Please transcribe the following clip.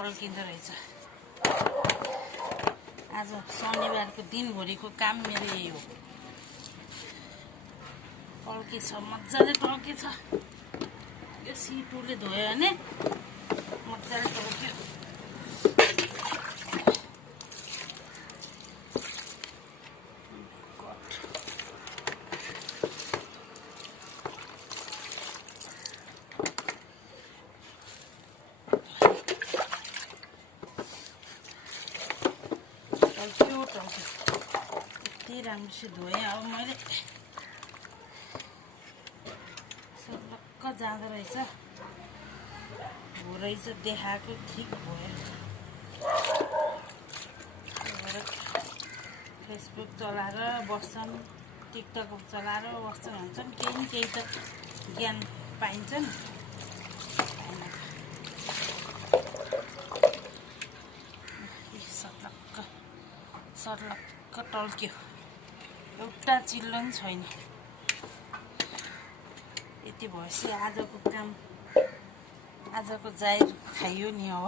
टल्किँदो रहेछ। आज शनिबारको दिनभरिको काम मेरो यही हो। टल्केछ, मजाले टल्केछ। यो सिटुले धोयो भने मजाले टल्क्यो। यति राम्रोसित धोएँ। अब मैले लक्क जाँदो रहेछ। भोरै चाहिँ देखाएको ठिक भयो। फेसबुक चलाएर बस्छन्, टिकटक चलाएर बस्छन् भन्छन्, केही न केही त ज्ञान पाइन्छ नि। सर्लक्क टल्क्यो। एउटा चिल्लो पनि छैन। यति भएपछि आजको काम, आजको जाहिर खाइयो नि अब।